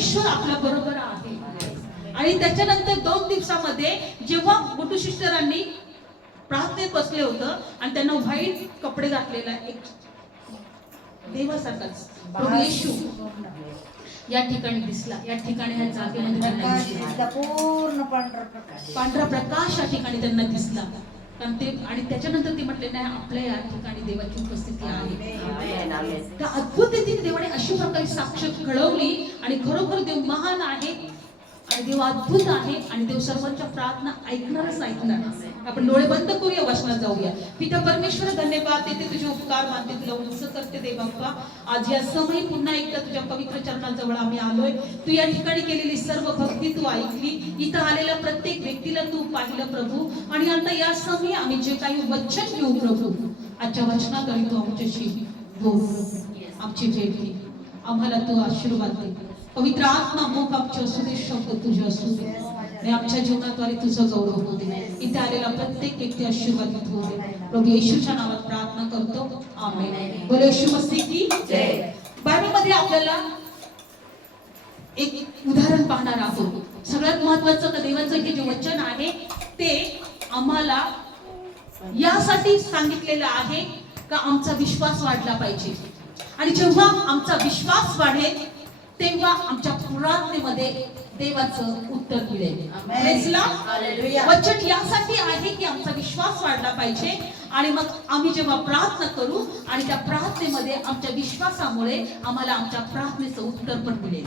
ईश्वर आपल्या बरोबर आहे. आणि त्याच्यानंतर दोन दिवसामध्ये जेव्हा गुटू सिस्टरांनी प्रार्थनेत बसले होतं आणि त्यांना व्हाईट कपडे घातलेला एक देवासारखाच येशू. या ठिकाणी दिसला. या ठिकाणी ह्या जागेमध्ये पांढरा प्रकाश या ठिकाणी त्यांना दिसला. कारण ते आणि त्याच्यानंतर ते म्हटले नाही आपल्या या ठिकाणी देवाची उपस्थिती आहे. त्या अद्भुत रीतीने देवाने अशी प्रकारे साक्ष घडवली आणि खरोखर देव महान आहे. आणि देव अद्भुत आहे आणि देव सर्वांच्या प्रार्थना ऐकणारच ऐकणार. आपण डोळे बंद करूया वचनात जाऊया. पिता परमेश्वर धन्यवाद. देते तुझे उपकार मानते तुला उंच करते दे बाप्पा आज या समयी पुन्हा एकदा तुझ्या पवित्र चरणाजवळ आम्ही आलोय. तू या ठिकाणी केलेली सर्व भक्ती तू ऐकली. इथं आलेल्या प्रत्येक व्यक्तीला तू पाहिलं प्रभू. आणि आता या समयी आम्ही जे काही वचन घेऊ प्रभू आजच्या वचनाकडे तू आमच्याशी बोल. आमची भेट आम्हाला तू आशीर्वाद दे. पवित्र आत्मा मुख आमचे असू दे शब्द तुझे असू दे आणि आमच्या जीवनाद्वारे तुझं गौरव होऊ दे. इथे आलेला प्रत्येक व्यक्ती आशीर्वादित होऊ दे. प्रभू येशूच्या नावात प्रार्थना करतो. आमेन. बोलो येशू मसीह की. बायबलमध्ये आपल्याला एक उदाहरण पाहणार आहोत. सगळ्यात महत्वाचं देवाचं हे जे वचन आहे ते आम्हाला यासाठी सांगितलेलं आहे का आमचा विश्वास वाढला पाहिजे. आणि जेव्हा आमचा विश्वास वाढेल तेव्हा आमच्या प्रार्थनेमध्ये देवाचं उत्तर. हालेलुया. वचन यासाठी आहे की आमचा विश्वास वाढला पाहिजे आणि मग आम्ही जेव्हा प्रार्थना करू आणि त्या प्रार्थनेमध्ये आमच्या विश्वासामुळे आम्हाला आमच्या प्रार्थनेचं उत्तर पण मिळेल.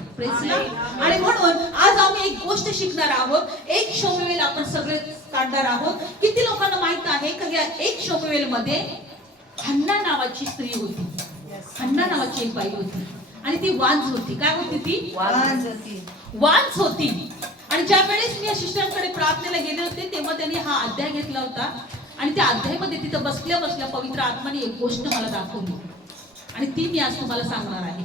आणि म्हणून आज आम्ही एक गोष्ट शिकणार आहोत. एक शोमेवेल आपण सगळे काढणार आहोत. किती लोकांना माहीत आहे का या एक शोमेवेल मध्ये हन्ना नावाची स्त्री होती. हन्ना नावाची एक बाई होती. आणि ती वांज होती. काय होती ती? वांज होती. वांच होती. आणि ज्या वेळेस मी या शिष्टांकडे प्रार्थनेला गेले होते तेव्हा त्यांनी हा अध्याय घेतला होता. आणि त्या अध्यायामध्ये तिथं बसल्या बसल्या पवित्र आत्माने एक गोष्ट मला दाखवली. आणि ती मी आज तुम्हाला सांगणार आहे.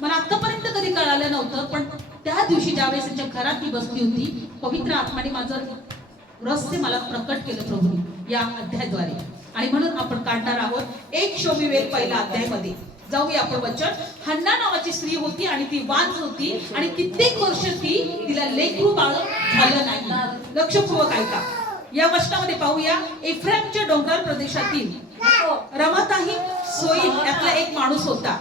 मला आतापर्यंत कधी कळालं नव्हतं पण त्या दिवशी ज्यावेळेस त्यांच्या घरात मी बसली होती पवित्र आत्माने माझं रहस्य मला प्रकट केलं प्रभूने या अध्यायाद्वारे. आणि म्हणून आपण काढणार आहोत एक शोभिवेल पहिला अध्यायामध्ये. जाऊया आपण वचन. हन्ना नावाची स्त्री होती आणि ती वांज होती आणि कित्येक वर्ष ती तिला लेखरू बाळ झालं नाही. लक्षपूर्वक ऐका. या वचनामध्ये पाहूया इफ्राईमच्या डोंगराळ प्रदेशातील रमताही सोई यातला एक माणूस होता.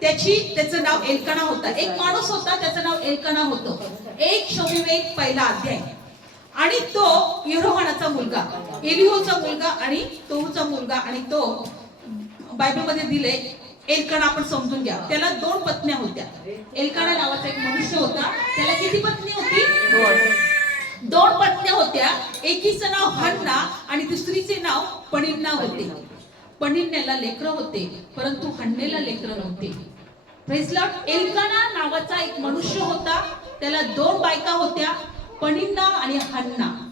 त्याची त्याचं नाव एलकाणा होता. एक माणूस होता त्याचं नाव एलकाणा होतं. एक शोभिवेक पहिला अध्याय. आणि तो यरोहानाचा मुलगा एलिहोचा मुलगा आणि तोहूचा मुलगा आणि तो बायबलमध्ये दिले एलकाणा आपण समजून घ्या. त्याला दोन पत्न्या होत्या. एलकाणा नावाचा एक मनुष्य होता. त्याला किती पत्नी होती? दोन. दोन पत्न्या होत्या. एकीचं नाव हन्ना आणि दुसरीचे नाव पणिन्ना होते. पणिन्याला लेकर होते परंतु हन्नेला लेकर नव्हते. एल्काना नावाचा एक मनुष्य होता. त्याला दोन बायका होत्या पणिन्ना आणि हन्ना.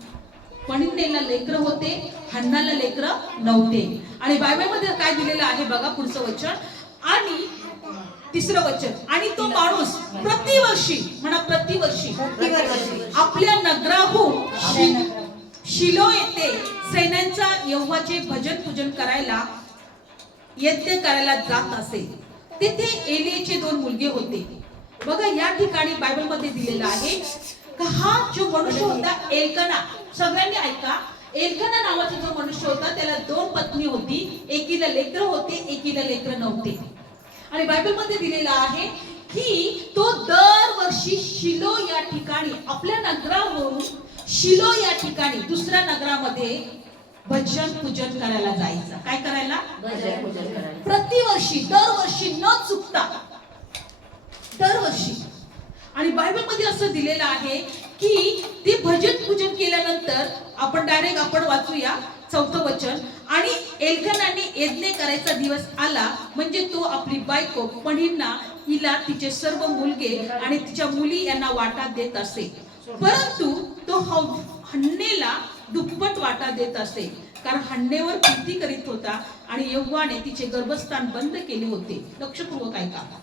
पणिन्नेला लेकर होते हन्नाला लेकर नव्हते. आणि बायबलमध्ये काय दिलेलं आहे बघा पुढचं वचन. आणि तिसरं वचन. आणि तो माणूस प्रतिवर्षी म्हणा प्रतिवर्षी. आपल्या नगराहून शिलो येथे सैन्यांचा यहोवाचे भजन पूजन करायला यज्ञ करायला जात असे. तिथे एलियाचे दोन मुलगे होते. बघा या ठिकाणी बायबलमध्ये दिलेलं आहे का हा जो मनुष्य होता एल्कना. सगळ्यांनी ऐका एल्कना नावाचा जो मनुष्य होता त्याला दोन पत्नी होती. एकीला लेकर होते एकीला लेकर नव्हते. आणि बायबलमध्ये दिलेलं आहे की तो दरवर्षी शिलो या ठिकाणी आपल्या नगरावरून शिलो या ठिकाणी दुसऱ्या नगरामध्ये भजन पूजन करायला जायचं. काय करायला? भजन पूजन करायला. प्रतिवर्षी दरवर्षी न चुकता. दरवर्षी. आणि बायबलमध्ये असं दिलेलं आहे की ती भजन पूजन केल्यानंतर आपण डायरेक्ट आपण वाचूया चौथं वचन. आणि एलखनाने यज्ञ करायचा दिवस आला म्हणजे तो आपली बायको पणींना हिला तिचे सर्व मुलगे आणि तिच्या मुली यांना वाटा देत असे. परंतु तो हव- हन्नेला दुप्पट वाटा देत असे. कारण हन्नेवर प्रीती करीत होता आणि यव्वाने तिचे गर्भस्थान बंद केले होते. लक्षपूर्वक ऐका.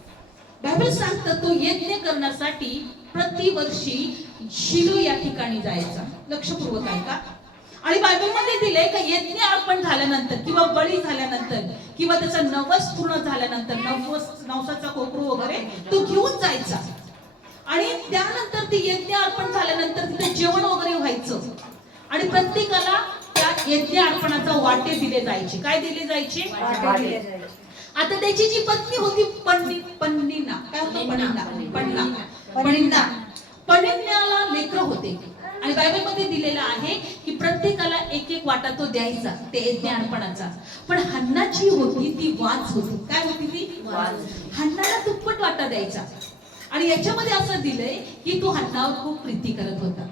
बायबल सांगतं तो यज्ञ करण्यासाठी प्रतिवर्षी शिलो या ठिकाणी जायचा. लक्षपूर्वक ऐका. आणि बायबलमध्ये दिले का यज्ञ अर्पण झाल्यानंतर किंवा बळी झाल्यानंतर किंवा त्याचा नवस पूर्ण झाल्यानंतर नवस नवसाचा कोकरू वगैरे तो घेऊन जायचा. आणि त्यानंतर ती यज्ञ अर्पण झाल्यानंतर तिथे जेवण वगैरे व्हायचं. आणि प्रत्येकाला त्या यज्ञ अर्पणाचा वाटे दिले जायचे. काय दिले जायचे? वाटे. आता त्याची जी पत्नी होती पन्नी पन्नीना. काय होतं? पन्नीना. पन्ना. पन्नीना पन्नीन्याला लेकर होते. आणि बायबलमध्ये दिलेलं आहे की प्रत्येकाला एक एक वाटा तो द्यायचा ते यज्ञ अर्पणाचा पण हन्नाची होती ती वाच होती. काय होती ती? वाच. हन्नाला दुप्पट वाटा द्यायचा. आणि याच्यामध्ये असं दिलंय की तो हन्नावर खूप प्रीती करत होता.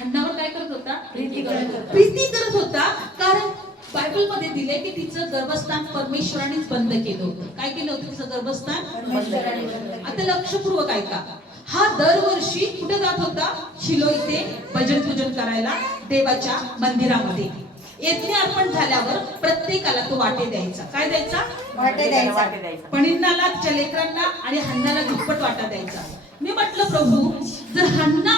हन्नावर काय करत होता? प्रीती करत होता. प्रीती करत होता. कारण बायबलमध्ये दिलंय की तिचं गर्भस्थान परमेश्वरानेच बंद केलं होतं. काय केलं होतं तिचं गर्भस्थान. आता लक्षपूर्वक ऐका. हा दरवर्षी कुठे जात होता? शिलो इथे भजन पूजन करायला देवाच्या मंदिरामध्ये. यज्ञ अर्पण झाल्यावर प्रत्येकाला तो वाटे द्यायचा. काय द्यायचा? वाटे द्यायचा. पणिन्नाला तिच्या लेकरांना आणि हन्नाला दुप्पट वाटा द्यायचा. मी म्हटलं प्रभू जर हन्ना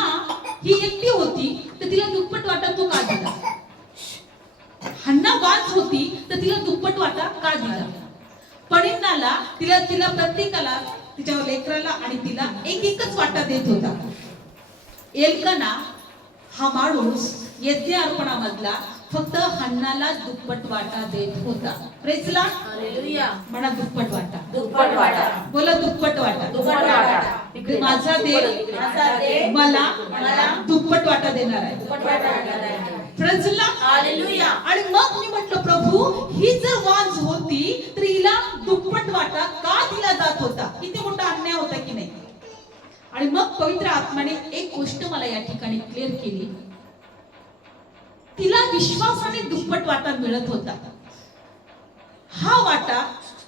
ही एकटी होती तर तिला दुप्पट वाटा तू का दिला? हन्ना वाच होती तर तिला दुप्पट वाटा का दिला? पणिन्नाला तिला तिला प्रत्येकाला तिच्या लेकराला आणि तिला एक एकच वाटा देत होता. एलकना हा माणूस यज्ञ अर्पणामधला फक्त हन्नाला दुप्पट वाटा देत होता. प्रेसला म्हणा दुप्पट वाटा. दुप्पट वाटा. बोला दुप्पट वाटा. दुप्पट वाटा. माझा देव मला दुप्पट वाटा देणार आहे. दुप्पट वाटा देणार आहे. प्रजला आणि मग मी म्हटलं प्रभू ही जर वाज होती तर हिला दुप्पट वाटा का दिला जात होता मोठा अन्याय होता की नाही आणि मग पवित्र आत्माने एक गोष्ट मला या ठिकाणी क्लिअर केली. तिला विश्वासाने दुप्पट वाटा मिळत होता. हा वाटा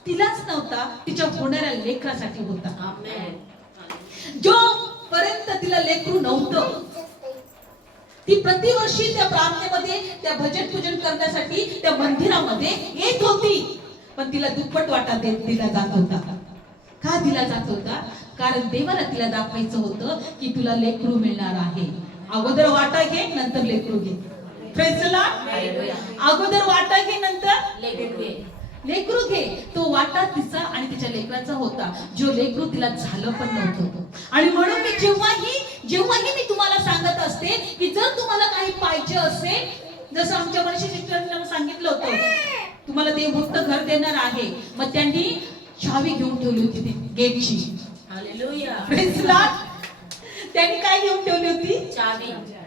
तिलाच नव्हता तिच्या होणाऱ्या लेकरासाठी होता. जो पर्यंत तिला लेकरू नव्हतं ती प्रतिवर्षी त्या प्रार्थनेमध्ये त्या भजन पूजन करण्यासाठी त्या मंदिरामध्ये येत होती. पण तिला दुप्पट वाटा देत दिला जात होता. का दिला जात होता? कारण देवाला तिला दाखवायचं होतं की तुला लेकरू मिळणार आहे. अगोदर वाटा घे नंतर लेकरू घे. अगोदर वाटा घे नंतर लेकरू घे. तो वाटा तिचा आणि तिच्या लेकराचा होता. जो लेकरू तिला झालं पण नव्हतं. आणि म्हणून मी जेव्हाही जेव्हाही मी तुम्हाला सांगत असते की जर तुम्हाला काही पाहिजे असेल जसं आमच्या मनीषी शिक्षकांना सांगितलं होतं तुम्हाला देवभक्त घर देणार आहे. मग त्यांनी चावी घेऊन ठेवली होती ती गेटची. त्यांनी काय घेऊन ठेवली होती? चावी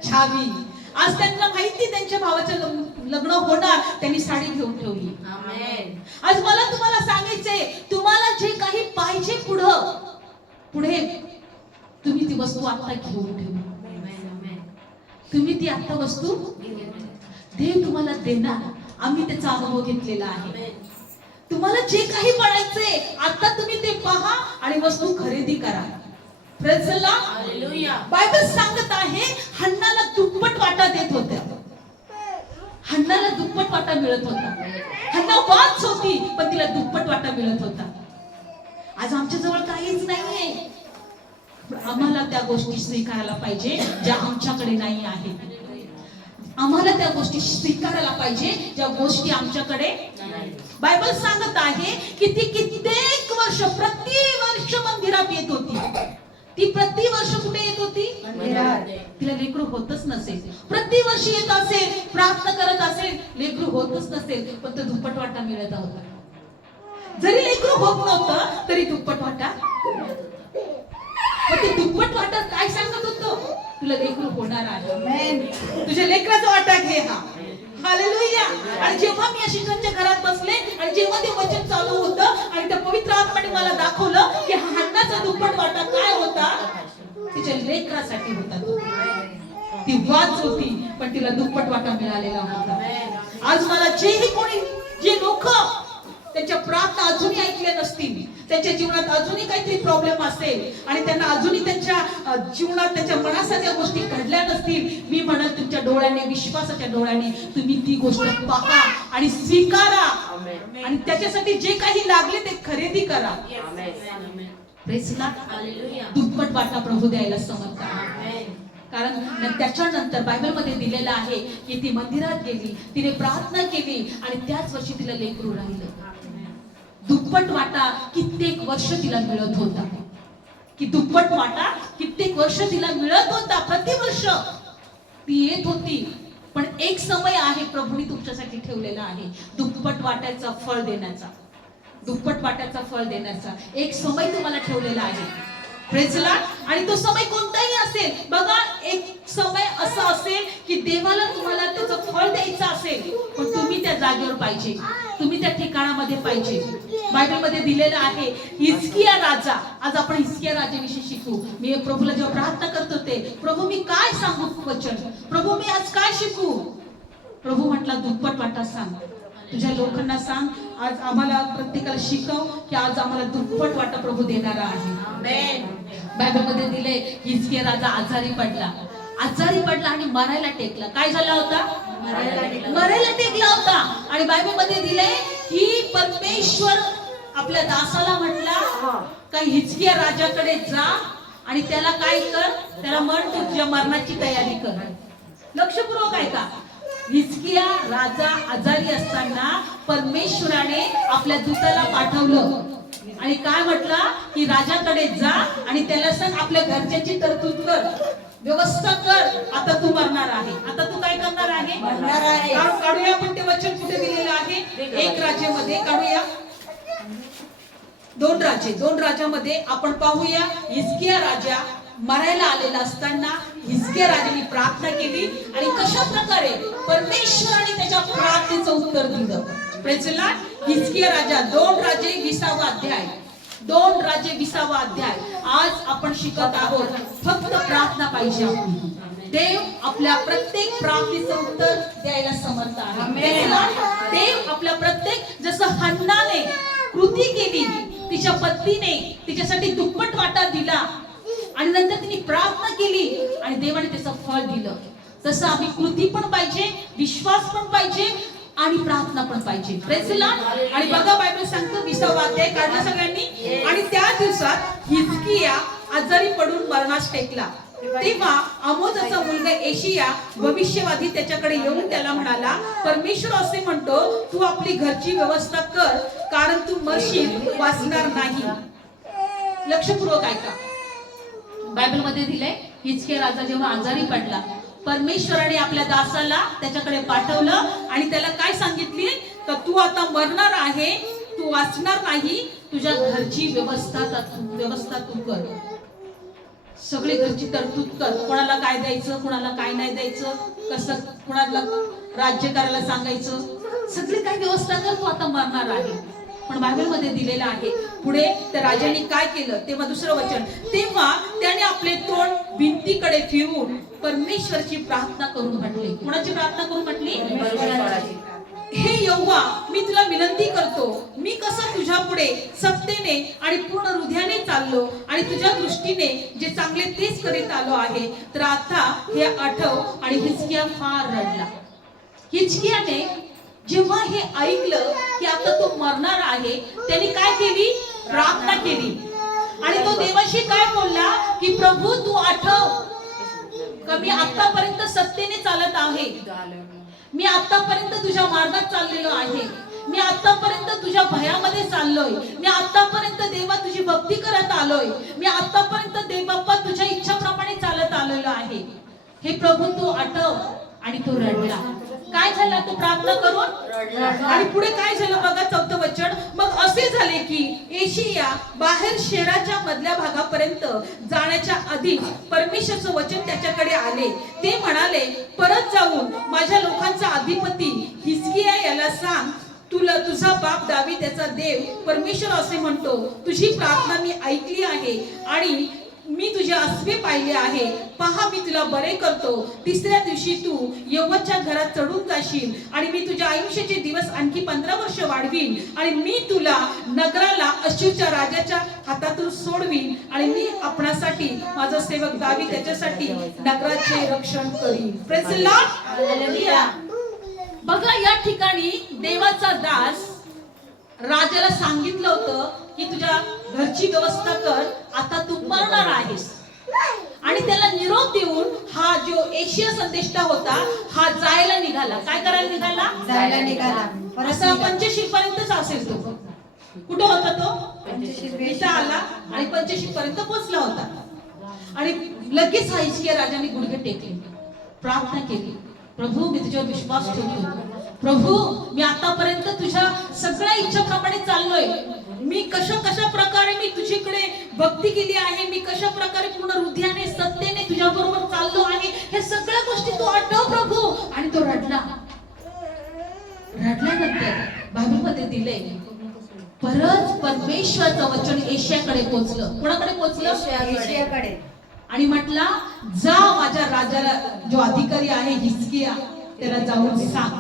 छावी. आज त्यांना माहिती त्यांच्या भावाचं लग्न- होणार त्यांनी साडी घेऊन ठेवली. आज मला तुम्हाला सांगायचंय तुम्हाला जे काही पाहिजे पुढं पुढे तुम्ही ती वस्तू आता घेऊन ठेवा. आमेन, आमेन. तुम्ही ती आता वस्तू देव तुम्हाला देणार. आम्ही त्याचा अनुभव घेतलेला आहे. तुम्हाला जे काही बनायचंय आता तुम्ही ते पहा आणि वस्तू खरेदी करा. बायबल सांगत आहे हन्नाला दुप्पट वाटा देत होत्या. हन्नाला दुप्पट वाटा मिळत होता. हन्ना वाच होती पण तिला दुप्पट वाटा मिळत होता. आज आमच्या जवळ काहीच नाहीये. आम्हाला त्या गोष्टी स्वीकारायला पाहिजे ज्या आमच्याकडे नाही आहेत. आम्हाला त्या गोष्टी स्वीकारायला पाहिजे ज्या गोष्टी आमच्याकडे. बायबल सांगत आहे की ती कित्येक वर्ष प्रति वर्ष मंदिरात येत होती ती प्रति वर्ष कुठे येत होती. तिला लेकरू होतच नसेल प्रतिवर्षी येत असेल प्रार्थना करत असेल लेकरू होतच नसेल पण तो दुप्पट वाटा मिळत होता जरी लेकरू होत नव्हतं तरी दुप्पट वाटा मग ते दुप्पट वाटा काय सांगत होतं? तुला लेकरू होणार आहे. तुझ्या लेकराचा वाटा घे हा. हालेलुया आणि जेव्हा मी अशी त्यांच्या घरात बसले आणि जेव्हा ते वचन चालू होतं आणि त्या पवित्र आत्माने मला दाखवलं की हन्नाचा दुप्पट वाटा काय होता? तिच्या लेकरासाठी होता तो. ती वाच होती पण तिला दुप्पट वाटा मिळालेला होता. आज मला जेही कोणी जे लोक त्यांच्या प्रार्थना अजूनही ऐकल्या नसतील त्यांच्या जीवनात अजूनही काहीतरी प्रॉब्लेम असेल आणि त्यांना अजूनही त्यांच्या जीवनात त्यांच्या मनासारख्या गोष्टी घडल्या नसतील मी म्हणत तुमच्या डोळ्याने विश्वासाच्या डोळ्याने तुम्ही ती गोष्ट पहा आणि स्वीकारा. आमेन. आणि त्याच्यासाठी जे काही लागले ते खरेदी करा. दुप्पट वाटा प्रभू द्यायला समर्थ. कारण त्याच्यानंतर बायबलमध्ये दिलेलं आहे की ती मंदिरात गेली तिने प्रार्थना केली आणि त्याच वर्षी तिला लेकरू राहिलं. दुप्पट वाटा कित्येक वर्ष तिला मिळत होता. की दुप्पट वाटा कित्येक वर्ष तिला मिळत होता प्रतिवर्ष. ती येत होती. पण एक समय आहे प्रभूने तुमच्यासाठी ठेवलेला आहे दुप्पट वाट्याचा फळ देण्याचा. दुप्पट वाट्याचा फळ देण्याचा. एक समय तुम्हाला ठेवलेला आहे. आणि तो समय कोणताही असेल बघा एक समय असा असेल की देवाला तुम्हाला त्याचं फळ द्यायचं असेल पण तुम्ही त्या जागेवर पाहिजे. तुम्ही त्या ठिकाणामध्ये पाहिजे. बायबलमध्ये दिलेलं आहे हिचकिया राजा. आज आपण हिचकिया राजाविषयी शिकू. मी प्रभूला जेव्हा प्रार्थना करत होते प्रभू मी काय सांगू वचन? प्रभू मी आज काय शिकू? प्रभू म्हटला दुप्पट वाटा सांग. तुझ्या लोकांना सांग आज आम्हाला प्रत्येकाला शिकव की आज आम्हाला दुप्पट वाटा प्रभू देणारा आहे. बायबलमध्ये दिले हिचके राजा आजारी पडला. आजारी पडला आणि मरायला टेकला. काय झाला होता? मरायला टेकला. होता. आणि बायबलमध्ये दिले की परमेश्वर आपल्या दासाला म्हटला का हिचकिया राजाकडे जा आणि त्याला काय कर? त्याला म्हण तुझ्या मरणाची तयारी कर. लक्षपूर्वक आहे का? हिचकिया राजा आजारी असताना परमेश्वराने आपल्या दूताला पाठवलं. आणि काय म्हटलं? की राजाकडे जा आणि त्याला सांग आपल्या घरच्यांची तरतूद कर. व्यवस्था कर. आता तू मरणार आहे. आता तू काय करणार आहे? मरणार आहे. काढ- काढूया आपण ते वचन कुठे दिलेलं आहे? एक राज्यामध्ये काढूया. दोन राजे दोन राजामध्ये आपण पाहूया हिजकिया राजा मरायला आलेला असताना हिजकिया राजाने प्रार्थना केली आणि कशा प्रकारे परमेश्वराने त्याच्या प्रार्थनेचं उत्तर दिलं. Praise हिजकिया राजा दोन राजे विसावा अध्याय. दोन राजे विसावा अध्याय. आज आपण शिकत आहोत फक्त प्रार्थना पाहिजे देव आपल्या प्रत्येक प्रार्थनेचं उत्तर द्यायला समर्थ आहे. देव आपल्या प्रत्येक जसं हन्नाने कृती केली तिच्या पत्नीने तिच्यासाठी दुप्पट वाटा दिला आणि नंतर तिने प्रार्थना केली आणि देवाने त्याचं फळ दिलं. तसं आम्ही कृती पण पाहिजे विश्वास पण पाहिजे आणि प्रार्थना पण पाहिजे. आणि बघा बायबल सांगतो विसावा अध्याय काढला सगळ्यांनी. आणि त्या दिवसात हिजकिया आजारी पडून मरणास टेकला. तेव्हा आमोजाचा मुलगा एशिया भविष्यवादी त्याच्याकडे येऊन त्याला म्हणाला परमेश्वर असे म्हणतो तू आपली घरची व्यवस्था कर कारण तू मरशील वाचणार नाही. लक्षपूर्वक ऐका. बायबलमध्ये दिलंय हिचके राजा जेव्हा आजारी पडला परमेश्वराने आपल्या दासाला त्याच्याकडे पाठवलं आणि त्याला काय सांगितली? तर तू आता मरणार आहे तू वाचणार नाही तुझ्या घरची व्यवस्था व्यवस्था तू कर. सगळी घरची तरतूद कर. कोणाला काय द्यायचं कोणाला काय नाही द्यायचं कसं कोणाला राज्य करायला सांगायचं? सगळी काय व्यवस्था कर तू आता मरणार आहे. पण बायबलमध्ये दिलेलं आहे. पुढे त्या राजाने काय केलं? तेव्हा दुसरं वचन. तेव्हा त्याने आपले तोंड भिंतीकडे फिरवून परमेश्वरची प्रार्थना करून म्हटली. कोणाची प्रार्थना करून म्हटली? हे यव्वा मी तुला विनंती करतो. मी कसं तुझ्या पुढे सत्तेने आणि पूर्ण हृदयाने चाललो आणि तुझ्या दृष्टीने जे चांगले तेच करीत आलो आहे तर आता हे आठव आणि हिचकिया फार रडला. हिचकियाने जेव्हा हे ऐकलं की आता तो मरणार आहे त्याने काय केली? प्रार्थना केली. आणि तो देवाशी काय बोलला? की प्रभू तू आठव. का मी आतापर्यंत सत्तेने चालत आहे? मी आतापर्यंत तुझ्या मार्गात चाललेलो आहे. मी आतापर्यंत तुझ्या भयामध्ये चाललोय. मी आतापर्यंत देवा तुझी भक्ती करत आलोय. मी आतापर्यंत देवबाप्पा तुझ्या इच्छाप्रमाणे चालत आलेलो आहे. हे प्रभू तू आठव आणि तो रडला. काय झाला? तो प्रार्थना करून? आणि पुढे काय झालं बघा चौथं वचन. मग असे झाले की एशिया बाहेर शहराच्या मधल्या भागापर्यंत जाण्याच्या आधी परमेश्वरचं वचन त्याच्याकडे आले. ते म्हणाले परत जाऊन माझ्या लोकांचा अधिपती हिजकिया याला सांग. तुला तुझा बाप दावी त्याचा देव परमेश्वर असे म्हणतो. तुझी प्रार्थना मी ऐकली आहे. आणि मी तुझे आसवे पाहिले आहे. पहा मी तुला बरे करतो. तिसऱ्या दिवशी तू यवतच्या घरात चढून जाशील आणि मी तुझ्या आयुष्याचे दिवस आणखी पंधरा वर्ष वाढवीन आणि मी तुला नगराला अशूच्या राजाच्या हातातून सोडवीन आणि मी आपणासाठी माझा सेवक दावी त्याच्यासाठी नगराचे रक्षण करीन. बघा या ठिकाणी देवाचा दास राजाला सांगितलं होतं की तुझ्या घरची व्यवस्था कर आता तू मरणार आहेस. आणि त्याला निरोप देऊन हा जो एशिया संदेष्टा होता हा जायला निघाला. काय करायला निघाला? जायला निघाला. असा पंचशील पर्यंतच असेल तो. कुठं होता तो? इथं आला आणि पंचशील पर्यंत पोहोचला होता. आणि लगेच हा हिजकिया राजाने गुडघे टेकले. प्रार्थना केली. प्रभू मी तुझ्यावर विश्वास ठेवतो प्रभू मी आतापर्यंत तुझ्या सगळ्या इच्छाप्रमाणे चाललोय. मी कशा कशा प्रकारे मी तुझीकडे भक्ती केली आहे मी कशा प्रकारे पूर्ण हृदयाने सत्तेने तुझ्या बरोबर चाललो आहे हे सगळ्या गोष्टी तू आठव प्रभू. आणि तो रडला. रडल्यानंतर बाबीमध्ये दिले परत परमेश्वरचं वचन एशियाकडे पोहोचलं कोणाकडे पोहोचलं एशियाकडे आणि म्हटला जा माझ्या राजाला जो अधिकारी आहे हिजकिया त्याला जाऊन सांग.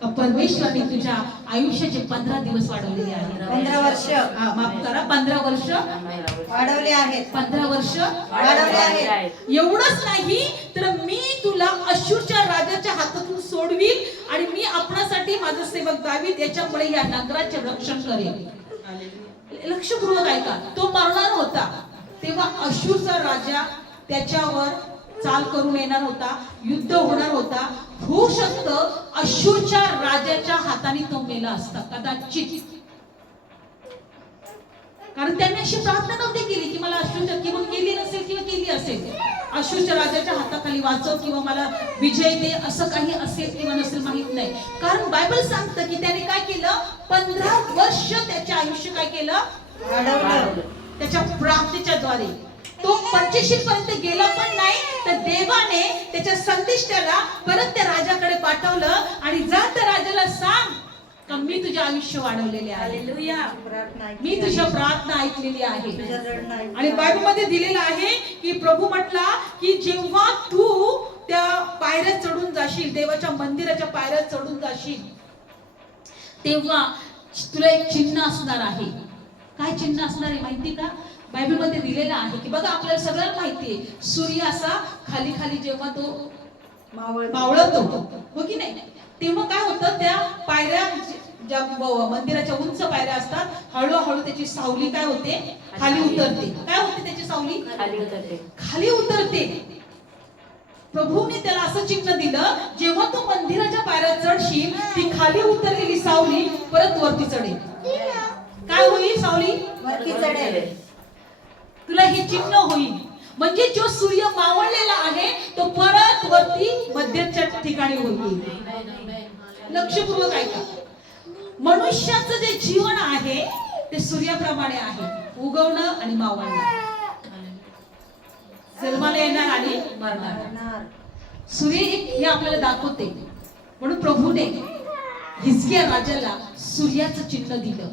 का परमेश्वरने तुझ्या आयुष्याचे पंधरा दिवस वाढवलेले आहेत पंधरा वर्ष. हा, माफ करा पंधरा वर्ष. वाढवले आहेत. पंधरा वर्ष. वाढवले आहेत. एवढंच नाही तर मी तुला अशूरच्या राजाच्या हातातून सोडवील आणि मी आपणासाठी माझं सेवक दावीद याच्यामुळे या नगराचे रक्षण करेन. लक्षपूर्वक ऐका तो मरणार होता. तेव्हा अशूरचा राजा त्याच्यावर चाल करून येणार होता युद्ध होणार होता. होऊ शकतं अशूरच्या राजाच्या हाताने तो मेला असता कदाचित. कारण त्यांनी अशी प्रार्थना नव्हती केली की मला अश्रूच्या किंवा केली नसेल किंवा केली असेल. अश्रूच्या राजाच्या हाताखाली वाचव किंवा मला विजय दे असं काही असेल किंवा नसेल माहीत नाही. कारण बायबल सांगतं की त्याने काय केलं? पंधरा वर्ष त्याचे आयुष्य काय केलं? त्याच्या प्राप्तीच्या द्वारे. तो पंचशील पर्यंत गेला पण नाही तर देवाने त्याच्या संदिष्टाला परत त्या राजाकडे पाठवलं. आणि जा त्या राजाला सांग का मी तुझे आयुष्य वाढवलेले आहे. मी तुझ्या. प्रार्थना ऐकलेली आहे. आणि बायबलमध्ये दिलेलं आहे की प्रभू म्हटला की जेव्हा तू त्या पायऱ्या चढून जाशील देवाच्या मंदिराच्या पायऱ्या चढून जाशील तेव्हा तुला एक चिन्ह असणार आहे. काय चिन्ह असणार आहे माहिती का? बायबलमध्ये दिलेलं आहे की बघा आपल्याला सगळ्यांना माहिती आहे. सूर्य असा खाली खाली जेव्हा तो मावळ मावळतो. हो की नाही? तेव्हा काय होतं? त्या पायऱ्या ज्या मंदिराच्या उंच पायऱ्या असतात हळूहळू त्याची सावली काय होते? खाली उतरते. काय होते त्याची सावली? खाली उतरते. खाली उतरते. प्रभूने त्याला असं चिन्ह दिलं जेव्हा तू मंदिराच्या पायऱ्या चढशील ती खाली उतरलेली सावली परत वरती चढेल. काय होईल सावली? वरती चढेल तुला हे चिन्ह होईल. म्हणजे जो सूर्य मावळलेला आहे तो परत वरती मध्यच्या ठिकाणी होईल लक्षपूर्वक ऐका. मनुष्याचं जे जीवन आहे ते सूर्याप्रमाणे आहे. उगवणं आणि मावळणं. जन्माला येणार आणि मरणार. मरणार. सूर्य हे आपल्याला दाखवते. म्हणून प्रभूने हिजकिया राजाला सूर्याचं चिन्ह दिलं.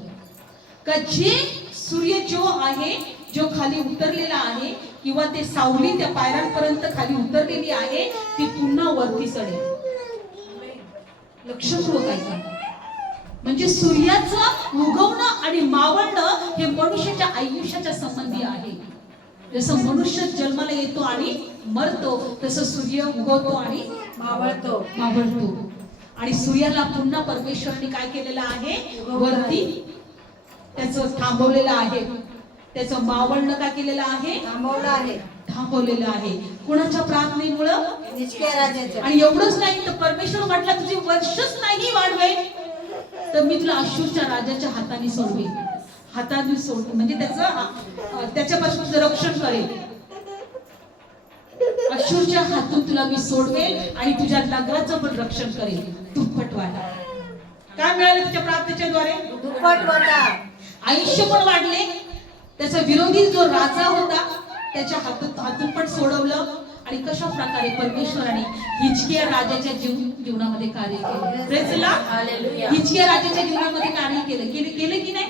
का जे सूर्य जो आहे जो खाली उतरलेला आहे किंवा ते सावली त्या पायऱ्यांपर्यंत खाली उतरलेली आहे ती पुन्हा वरती चढेल. लक्षपूर्वक ऐका म्हणजे सूर्याचं उगवणं आणि मावळणं हे मनुष्याच्या आयुष्याच्या संबंधी आहे. जसं मनुष्य जन्माला येतो आणि मरतो तसं सूर्य उगवतो आणि मावळतो. मावळतो. आणि सूर्याला पुन्हा परमेश्वरने काय केलेलं आहे? वरती त्याचं थांबवलेलं आहे. त्याचं मावळणं काय केलेलं आहे? थांबवलं आहे. थांबवलेलं आहे. कुणाच्या प्रार्थनेमुळं? आणि एवढंच नाही तर परमेश्वर म्हटलं तुझे वर्षच नाही वाढवे. तर मी तुला अशूरच्या राजाच्या हाताने सोडवे हाताने सोड म्हणजे त्याचं त्याच्यापासून रक्षण करेल अशूरच्या हातून तुला मी सोडवेल आणि तुझ्या नगराचं पण रक्षण करेल दुप्पट वाढ काय मिळालं तुझ्या प्रार्थनेच्या द्वारे? दुप्पट वाटा. आयुष्य पण वाढले. त्याचा विरोधी जो राजा होता त्याच्या हातून हातून पण सोडवलं आणि कशा प्रकारे परमेश्वराने हिचकिया राजाच्या जीव जीवनामध्ये कार्य केलं. हिचकिया राजाच्या जीवनामध्ये कार्य केलं. केले केले की नाही?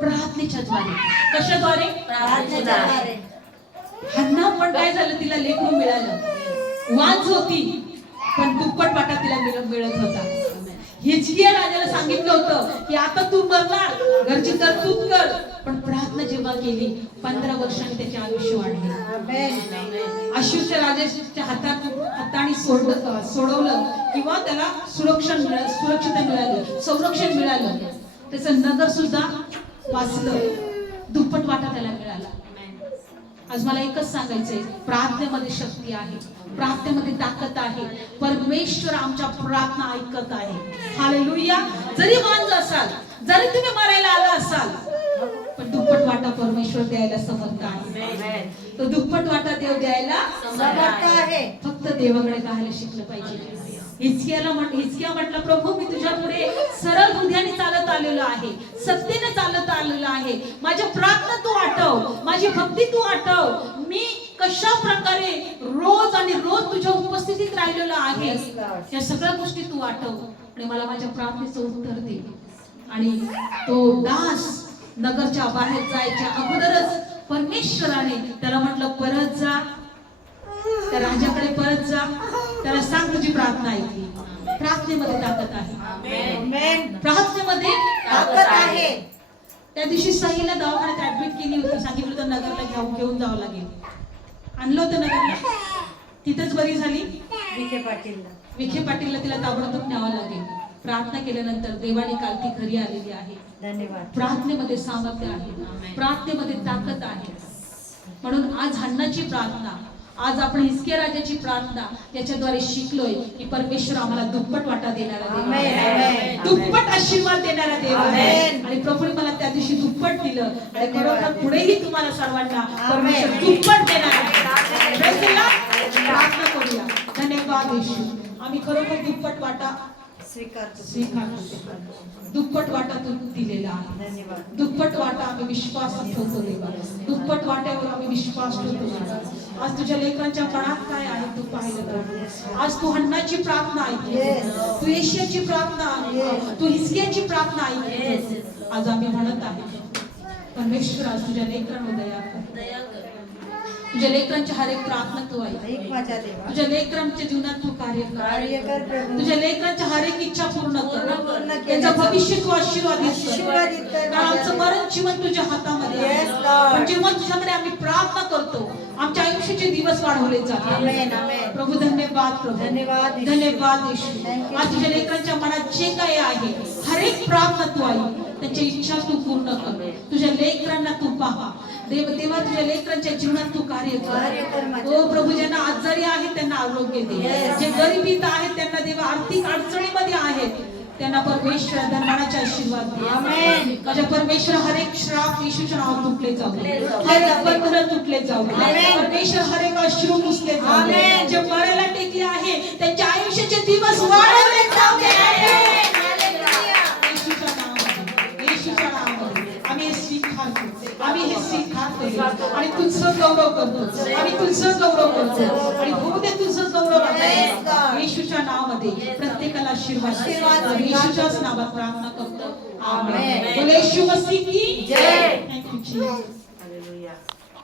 प्रार्थनेच्या द्वारे. कशाद्वारे. हन्ना पण काय झालं? तिला लेकरू मिळालं. वांज होती पण दुप्पट वाटा तिला मिळ- मिळत होता. हिचकिया राजाला सांगितलं होतं की आता तू मरणार घरची तरतूद कर. पण प्रार्थना जेव्हा केली पंधरा वर्षांनी त्याचे आयुष्य वाढले. आमेन. अशूरच्या राजाच्या हातात हाताने सोडलं सोडवलं किंवा त्याला सुरक्षण मिळालं सुरक्षित मिळालं संरक्षण मिळालं. त्याचं नगर सुद्धा वाचलं. दुप्पट वाटा त्याला मिळाला. आज मला एकच सांगायचंय प्रार्थनेमध्ये शक्ती आहे प्रार्थनेमध्ये ताकद आहे परमेश्वर आमच्या प्रार्थना ऐकत आहे. हालेलुया जरी वांज असाल जरी तुम्ही मरायला आला असाल पण दुप्पट वाटा परमेश्वर द्यायला समर्थ आहे. तो दुप्पट वाटा देव द्यायला समर्थ आहे. फक्त देवाकडे पाहायला शिकलं पाहिजे. हिचकियाला म्हण हिचकिया म्हटलं प्रभू मी तुझ्या पुढे सरळ हृदयाने चालत आलेलो आहे. सत्तेने चालत आलेलो आहे. माझ्या प्रार्थना तू आठव माझी भक्ती तू आठव मी कशा प्रकारे रोज आणि रोज तुझ्या उपस्थितीत राहिलेलो आहे. या सगळ्या गोष्टी तू आठव आणि मला माझ्या प्रार्थनेचं उत्तर दे. आणि तो दास नगरच्या बाहेर जायच्या अगोदरच परमेश्वराने त्याला म्हटलं परत जा. त्या राजाकडे परत जा. त्याला सांग तुझी प्रार्थना ऐकली प्रार्थनेमध्ये ताकद आहे. प्रार्थनेमध्ये ताकद आहे. त्या दिवशी साईला दवाखान्यात ऍडमिट केली होती. सांगितलं होतं नगरला घेऊन घेऊन जावं लागेल. आणलं होतं नगरला. तिथंच बरी झाली. विखे पाटीलला. विखे पाटीलला तिला ताबडतोब न्यावं लागेल. प्रार्थना केल्यानंतर देवाने काल ती घरी आलेली आहे. धन्यवाद. प्रार्थनेमध्ये सामर्थ्य आहे. प्रार्थनेमध्ये ताकद आहे. म्हणून आज हन्नाची प्रार्थना आज आपण हिसके राजाची प्रार्थना याच्याद्वारे शिकलोय की परमेश्वर आम्हाला दुप्पट वाटा देणारा. दुप्पट आशीर्वाद देणारा देव. आणि प्रभूने मला त्या दिवशी दुप्पट दिलं आणि. खरोखर पुढेही तुम्हाला सर्वांना. परमेश्वर दुप्पट देणार. प्रार्थना करूया धन्यवाद येशू आम्ही खरोखर दुप्पट वाटा स्वीकारतो. दुप्पट वाटा तू दिलेला आहे धन्यवाद. दुप्पट वाटा आम्ही विश्वास ठेवतो देवा. दुप्पट वाट्यावर आम्ही विश्वास ठेवतो. आज तुझ्या लेकरांच्या मनात काय आहे तू पाहिलं तर आज तू हन्नाची प्रार्थना ऐकली. तू एशियाची प्रार्थना ऐकली. तू हिसक्याची प्रार्थना ऐकली. आज आम्ही म्हणत आहे परमेश्वर आज तुझ्या लेकरांवर दया. तुझ्या लेकरांची हर एक प्रार्थना तू ऐक ऐक माझ्या देवा. तुझ्या लेकरांच्या जीवनात तू कार्य कार्य कर तुझ्या लेकरांच्या हर एक इच्छा पूर्ण कर. त्यांचं. भविष्य तू आशीर्वादित कर आमचं मरण जीवन तुझ्या हातामध्ये आहे. जेव्हा तुझ्याकडे आम्ही प्रार्थना करतो आमच्या आयुष्याचे दिवस वाढवले जातात. प्रभू धन्यवाद प्रभू. धन्यवाद. धन्यवाद येशू आज तुझ्या लेकरांच्या मनात जे काही आहे हर एक प्रार्थना तू आई. त्यांच्या इच्छा तू पूर्ण कर. तुझ्या लेकरांना तू पहा. देव देवा तुझ्या लेकरांच्या जीवनात तू कार्य कर. ओ प्रभू ज्यांना आजारी आहेत त्यांना आरोग्य दे. जे गरिबीत आहेत त्यांना देवा आर्थिक अडचणीमध्ये आहेत त्यांना परमेश्वर धर्मानाचे आशीर्वाद दे. माझ्या परमेश्वर हर एक श्राप येशूच्या नावात तुटले जाऊ. हर एक बंधन तुटले जाऊ. परमेश्वर हर एक अश्रू पुसले जाऊ. जे मरायला टेकले आहे त्यांच्या आयुष्याचे दिवस वाढवले जाऊ आम्ही आणि तुझं गौरव करतो आम्ही तुझं गौरव करतो आणि होऊ दे तुझं गौरव. येशूच्या नावामध्ये प्रत्येकाला आशीर्वाद येशूच्याच नावात प्रार्थना करतो. बोले येशू मसीह की? जय. थँक्यू